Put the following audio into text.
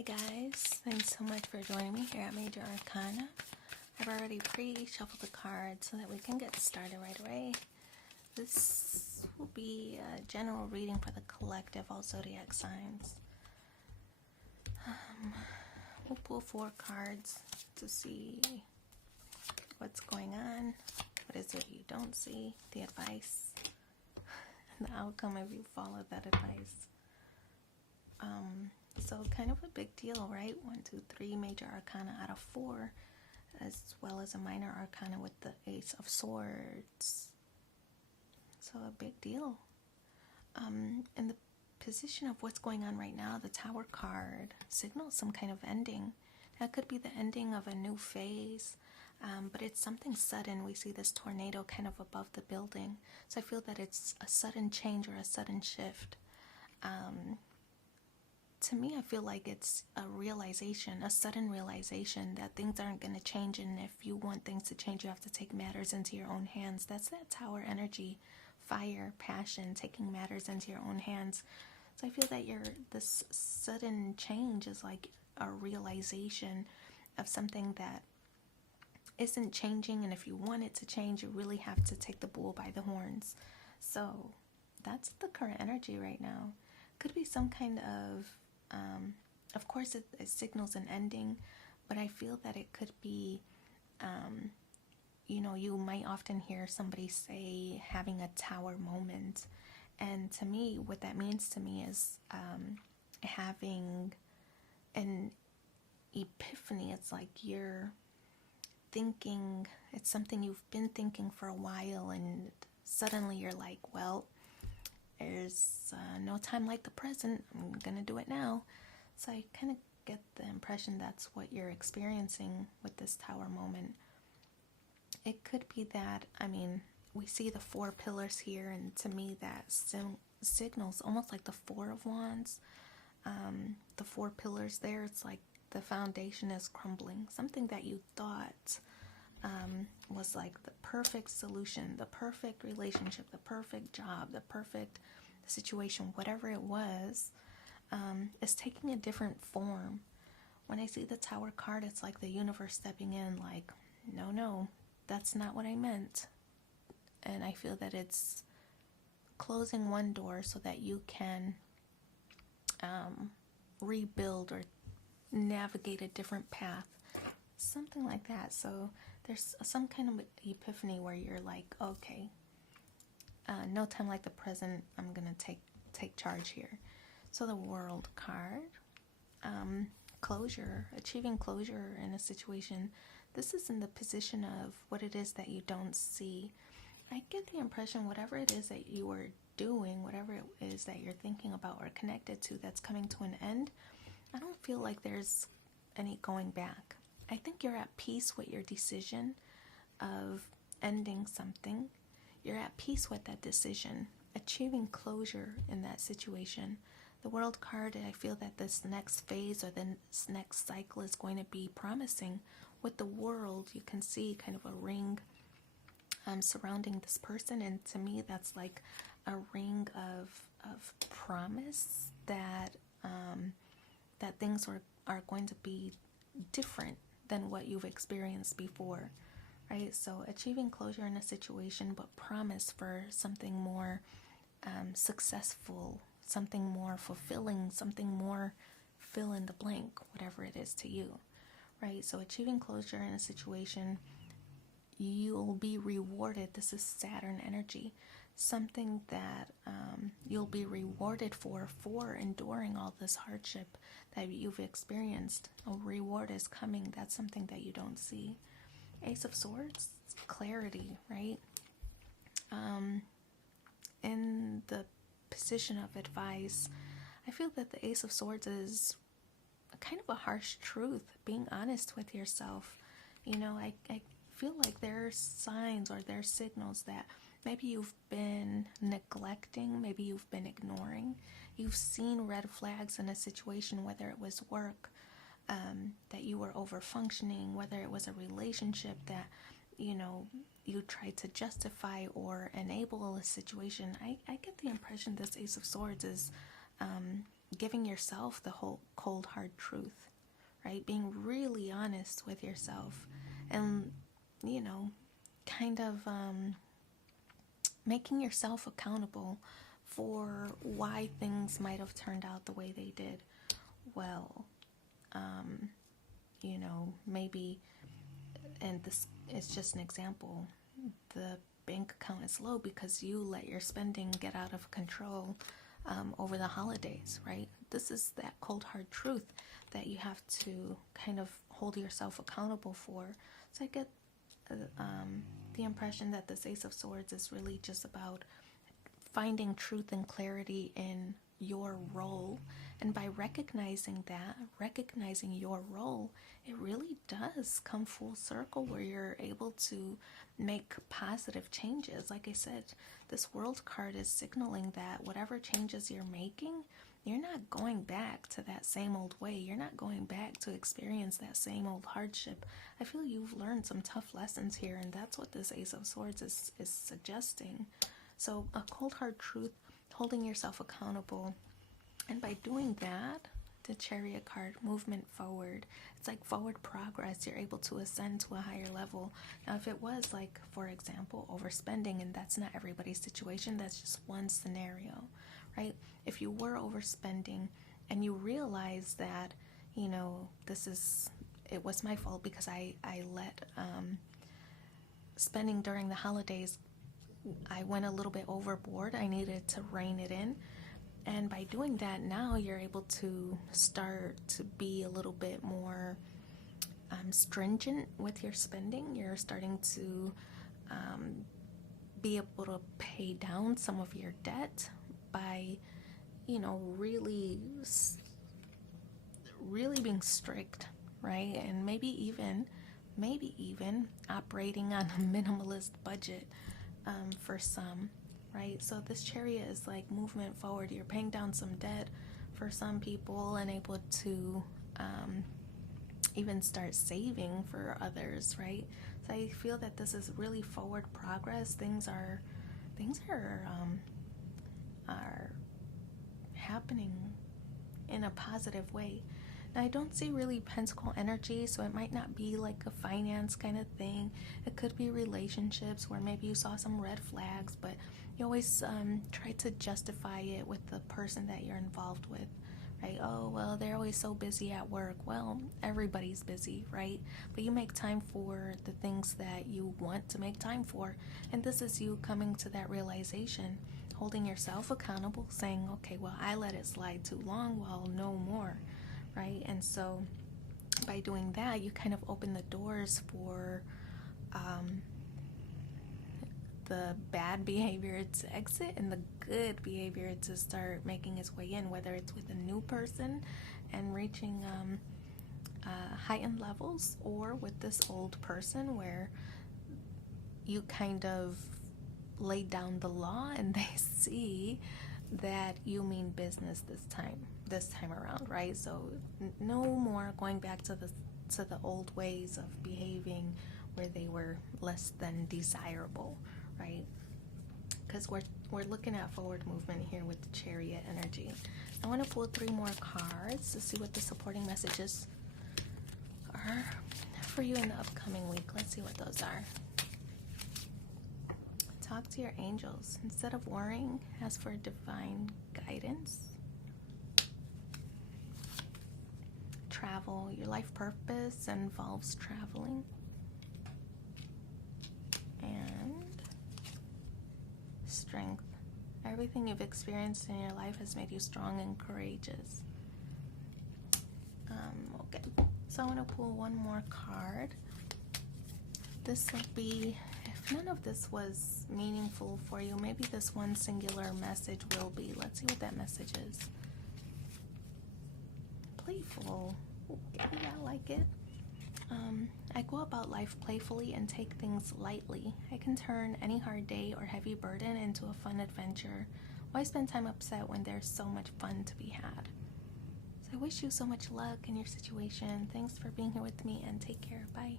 Hey guys, thanks so much for joining me here at Major Arcana. I've already pre-shuffled the cards so that we can get started right away. This will be a general reading for the collective, all zodiac signs. We'll pull 4 cards to see what's going on, what is it you don't see, the advice, and the outcome if you follow that advice. So kind of a big deal, right? 1, 2, 3 major arcana out of 4, as well as a minor arcana with the Ace of Swords. So a big deal. In the position of what's going on right now, the Tower card signals some kind of ending. That could be the ending of a new phase, but it's something sudden. We see this tornado kind of above the building. So I feel that it's a sudden change or a sudden shift. To me, I feel like it's a realization, a sudden realization that things aren't going to change, and if you want things to change, you have to take matters into your own hands. That's that Tower energy, fire, passion, taking matters into your own hands. So I feel that this sudden change is like a realization of something that isn't changing, and if you want it to change, you really have to take the bull by the horns. So that's the current energy right now. Could be some kind of course it signals an ending, but I feel that it could be, you might often hear somebody say having a tower moment. And to me, what that means to me is having an epiphany. It's like you're thinking, it's something you've been thinking for a while, and suddenly you're like, well, there's no time like the present. I'm going to do it now. So I kind of get the impression that's what you're experiencing with this Tower moment. It could be that, we see the 4 pillars here, and to me that signals almost like the 4 of Wands. The 4 pillars there, it's like the foundation is crumbling. Something that you thought was like the perfect solution, the perfect relationship, the perfect job, the perfect situation, whatever it was, is taking a different form. When I see the Tower card, it's like the universe stepping in like, no, that's not what I meant. And I feel that it's closing one door so that you can rebuild or navigate a different path. Something like that. So there's some kind of epiphany where you're like, okay, no time like the present. I'm gonna take charge here. So the World card, closure, achieving closure in a situation. This is in the position of what it is that you don't see. I get the impression whatever it is that you are doing, whatever it is that you're thinking about or connected to that's coming to an end, I don't feel like there's any going back. I think you're at peace with your decision of ending something. You're at peace with that decision, achieving closure in that situation. The World card, I feel that this next phase or this next cycle is going to be promising. With the World, you can see kind of a ring surrounding this person, and to me that's like a ring of promise that that things are going to be different than what you've experienced before, right? So achieving closure in a situation, but promise for something more successful, something more fulfilling, something more fill in the blank, whatever it is to you, right? So achieving closure in a situation, you'll be rewarded. This is Saturn energy. Something that you'll be rewarded for enduring all this hardship that you've experienced. A reward is coming. That's something that you don't see. Ace of Swords, clarity, right? In the position of advice, I feel that the Ace of Swords is kind of a harsh truth, being honest with yourself. I feel like there's signs or there's signals that maybe you've been neglecting, maybe you've been ignoring. You've seen red flags in a situation, whether it was work, that you were over functioning, whether it was a relationship that, you tried to justify or enable a situation. I get the impression this Ace of Swords is giving yourself the whole cold hard truth, right? Being really honest with yourself, and kind of making yourself accountable for why things might have turned out the way they did. Well, maybe, and this is just an example, the bank account is low because you let your spending get out of control over the holidays, right? This is that cold hard truth that you have to kind of hold yourself accountable for. So I get the impression that this Ace of Swords is really just about finding truth and clarity in your role. And by recognizing your role, it really does come full circle where you're able to make positive changes. Like I said, this World card is signaling that whatever changes you're making, you're not going back to that same old way. You're not going back to experience that same old hardship. I feel you've learned some tough lessons here, and that's what this Ace of Swords is suggesting. So a cold hard truth, holding yourself accountable, and by doing that, the Chariot card, movement forward. It's like forward progress. You're able to ascend to a higher level. Now, if it was like, for example, overspending, and that's not everybody's situation, that's just one scenario, right? If you were overspending and you realize that, it was my fault because I let spending during the holidays, I went a little bit overboard. I needed to rein it in. And by doing that, now you're able to start to be a little bit more stringent with your spending. You're starting to be able to pay down some of your debt by, really being strict, right? And maybe even operating on a minimalist budget for some. Right, so this Chariot is like movement forward. You're paying down some debt for some people and able to even start saving for others, right? So I feel that this is really forward progress. Things are happening in a positive way. Now, I don't see really Pentacle energy, so it might not be like a finance kind of thing. It could be relationships where maybe you saw some red flags, but you always try to justify it with the person that you're involved with, right? Oh, well, they're always so busy at work. Well, everybody's busy, right? But you make time for the things that you want to make time for. And this is you coming to that realization, holding yourself accountable, saying, okay, well, I let it slide too long, well, no more. Right? And so by doing that, you kind of open the doors for the bad behavior to exit and the good behavior to start making its way in, whether it's with a new person and reaching heightened levels, or with this old person where you kind of lay down the law and they see that you mean business this time around, right? So no more going back to the old ways of behaving where they were less than desirable, right? Because we're looking at forward movement here with the Chariot energy. I want to pull 3 more cards to see what the supporting messages are for you in the upcoming week. Let's see what those are. Talk to your angels. Instead of worrying, ask for divine guidance. Travel. Your life purpose involves traveling. And strength. Everything you've experienced in your life has made you strong and courageous. Okay, so I want to pull 1 more card. This will be, if none of this was meaningful for you, maybe this one singular message will be. Let's see what that message is. Playful. Okay, I like it. I go about life playfully and take things lightly. I can turn any hard day or heavy burden into a fun adventure. Why spend time upset when there's so much fun to be had? So I wish you so much luck in your situation. Thanks for being here with me, and take care. Bye.